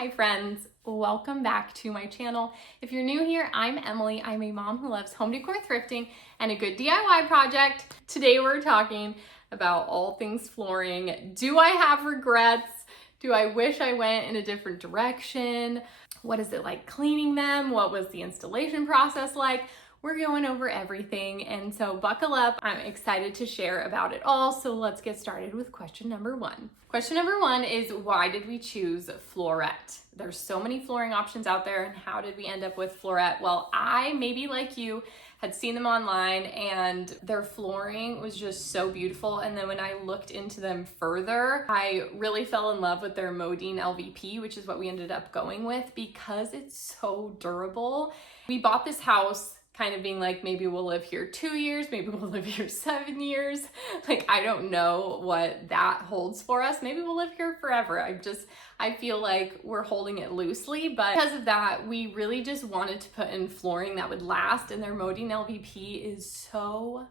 Hi friends, welcome back to my channel. If you're new here, I'm Emily. I'm a mom who loves home decor thrifting and a good DIY project. Today we're talking about all things flooring. Do I have regrets? Do I wish I went in a different direction? What is it like cleaning them? What was the installation process like? We're going over everything, and so buckle up. I'm excited to share about it all, so let's get started with question number one. Question number one is, why did we choose Flooret? There's so many flooring options out there, and how did we end up with Flooret? Well, I, maybe like you, had seen them online and their flooring was just so beautiful, and then when I looked into them further, I really fell in love with their Modin LVP, which is what we ended up going with because it's so durable. We bought this house kind of being like, maybe we'll live here 2 years, maybe we'll live here 7 years. Like, I don't know what that holds for us. Maybe we'll live here forever. I feel like we're holding it loosely, but because of that, we really just wanted to put in flooring that would last, and their Modin LVP is so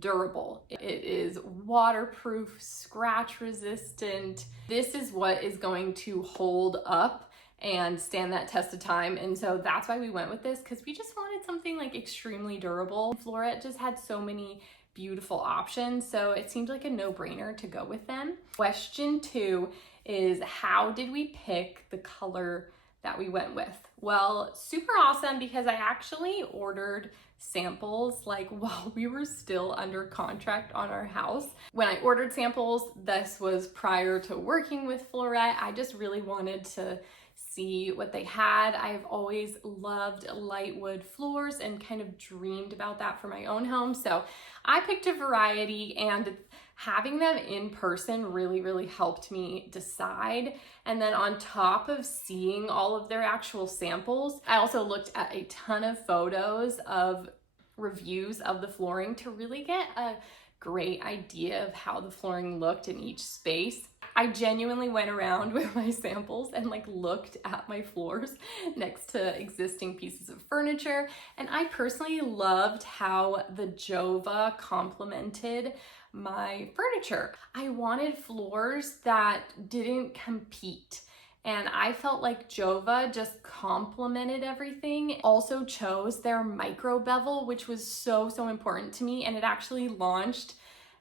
durable. It is waterproof, scratch resistant. This is what is going to hold up and stand that test of time. And so that's why we went with this, because we just wanted something like extremely durable. Flooret just had so many beautiful options, so it seemed like a no-brainer to go with them. Question two is, how did we pick the color that we went with? Well, super awesome, because I actually ordered samples like while we were still under contract on our house. When I ordered samples, this was prior to working with Flooret. I just really wanted to see what they had. I've always loved light wood floors and kind of dreamed about that for my own home. So I picked a variety, and having them in person really helped me decide. And then on top of seeing all of their actual samples, I also looked at a ton of photos of reviews of the flooring to really get a great idea of how the flooring looked in each space. I genuinely went around with my samples and looked at my floors next to existing pieces of furniture, and I personally loved how the Jova complemented my furniture. I wanted floors that didn't compete, and I felt like Jova just complemented everything. Also chose their micro bevel, which was so important to me, and it actually launched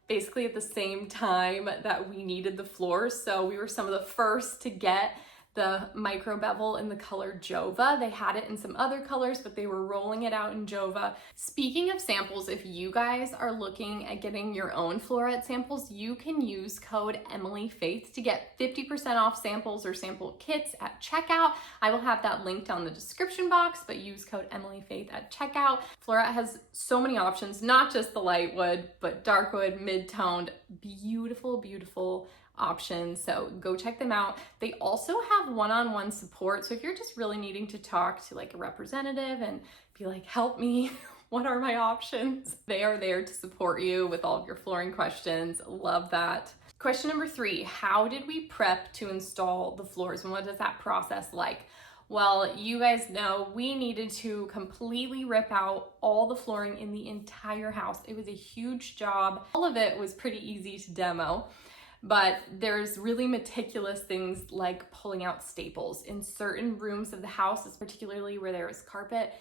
basically at the same time that we needed the floors. So we were some of the first to get the micro bevel in the color Jova. They had it in some other colors, but they were rolling it out in Jova. Speaking of samples, if you guys are looking at getting your own Flooret samples, you can use code EmilyFaith to get 50% off samples or sample kits at checkout. I will have that linked on the description box, but use code EmilyFaith at checkout. Flooret has so many options, not just the light wood, but dark wood, mid-toned, beautiful options, so go check them out. They also have one-on-one support, so if you're just really needing to talk to a representative and be like, help me, what are my options? They are there to support you with all of your flooring questions. Love that. Question number three, how did we prep to install the floors, and what does that process like? Well, you guys know we needed to completely rip out all the flooring in the entire house. It was a huge job. All of it was pretty easy to demo, but there's really meticulous things like pulling out staples in certain rooms of the house, particularly where there is carpet.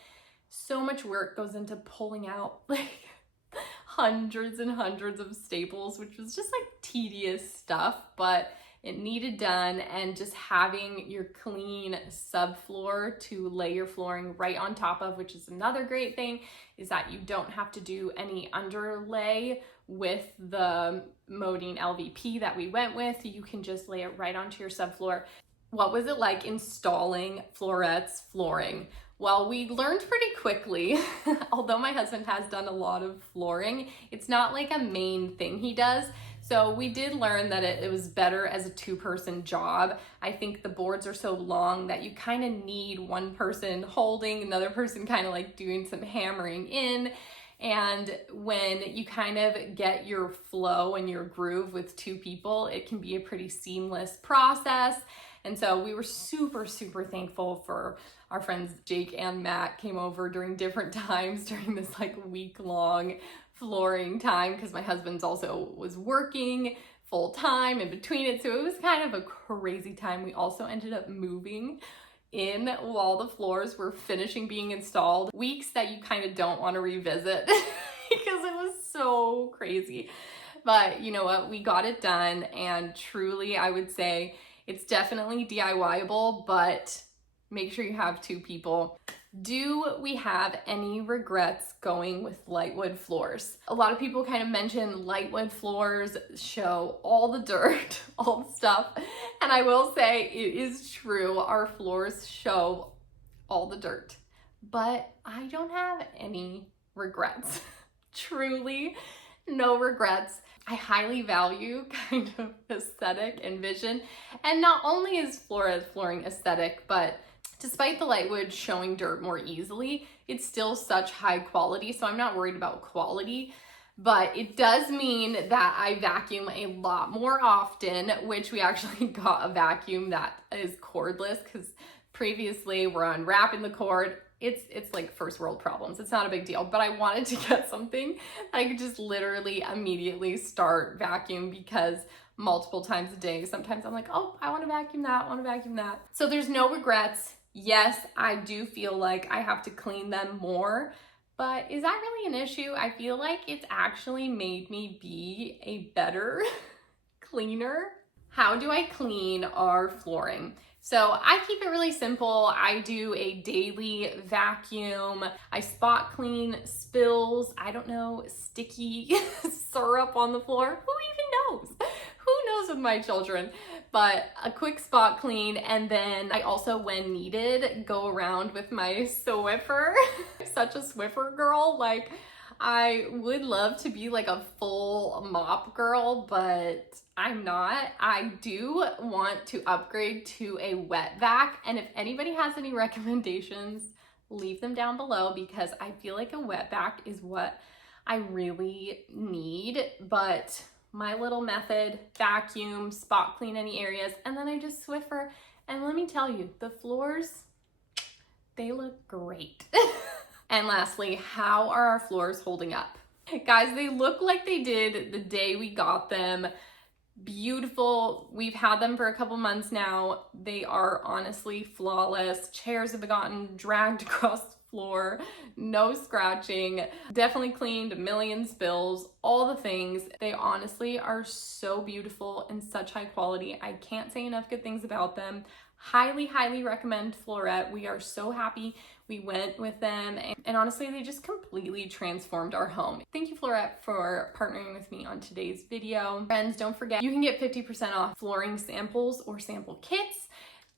So much work goes into pulling out hundreds and hundreds of staples, which was just tedious stuff, but it needed done. And just having your clean subfloor to lay your flooring right on top of, which is another great thing, is that you don't have to do any underlay with the Modin LVP that we went with. You can just lay it right onto your subfloor. What was it like installing Flooret's flooring? Well, we learned pretty quickly, although my husband has done a lot of flooring, it's not a main thing he does. So we did learn that it was better as a two-person job. I think the boards are so long that you kind of need one person holding, another person kind of doing some hammering in. And when you kind of get your flow and your groove with two people, it can be a pretty seamless process. And so we were super thankful for our friends Jake and Matt came over during different times during this week-long flooring time, because my husband's also was working full time in between it. So it was kind of a crazy time. We also ended up moving in while the floors were finishing being installed. Weeks that you kind of don't want to revisit because it was so crazy. But you know what? We got it done, and truly I would say it's definitely DIY-able, but make sure you have 2 people. Do we have any regrets going with lightwood floors? A lot of people kind of mention lightwood floors show all the dirt, all the stuff. And I will say it is true. Our floors show all the dirt, but I don't have any regrets. Truly, no regrets. I highly value kind of aesthetic and vision. And not only is Flooret flooring aesthetic, but despite the lightwood showing dirt more easily, it's still such high quality, so I'm not worried about quality. But it does mean that I vacuum a lot more often, which we actually got a vacuum that is cordless, because previously we're unwrapping the cord. It's like first world problems. It's not a big deal, but I wanted to get something that I could just literally immediately start vacuum, because multiple times a day, sometimes I'm like, oh, I want to vacuum that, I want to vacuum that. So there's no regrets. Yes, I do feel like I have to clean them more, but is that really an issue? I feel like it's actually made me be a better cleaner. How do I clean our flooring? So I keep it really simple. I do a daily vacuum. I spot clean spills, I don't know, sticky syrup on the floor. Who even knows? Who knows with my children? But a quick spot clean, and then I also, when needed, go around with my Swiffer. Such a Swiffer girl. Like, I would love to be like a full mop girl, but I'm not. I do want to upgrade to a wet vac, and if anybody has any recommendations, leave them down below, because I feel like a wet vac is what I really need. But my little method: vacuum, spot clean any areas, and then I just Swiffer. And let me tell you, the floors, they look great. And lastly, how are our floors holding up? Guys, they look like they did the day we got them. Beautiful. We've had them for a couple months now. They are honestly flawless. Chairs have gotten dragged across the floor, no scratching, definitely cleaned, a million spills, all the things. They honestly are so beautiful and such high quality. I can't say enough good things about them. Highly, highly recommend Flooret. We are so happy we went with them, and honestly, they just completely transformed our home. Thank you, Flooret, for partnering with me on today's video. Friends, don't forget, you can get 50% off flooring samples or sample kits.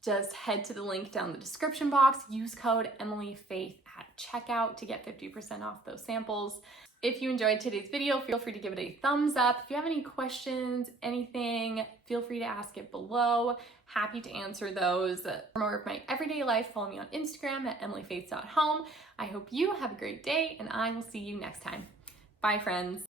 Just head to the link down in the description box, use code EmilyFaith at checkout to get 50% off those samples. If you enjoyed today's video, feel free to give it a thumbs up. If you have any questions, anything, feel free to ask it below. Happy to answer those. For more of my everyday life, follow me on Instagram at emilyfaith.home. I hope you have a great day, and I will see you next time. Bye, friends.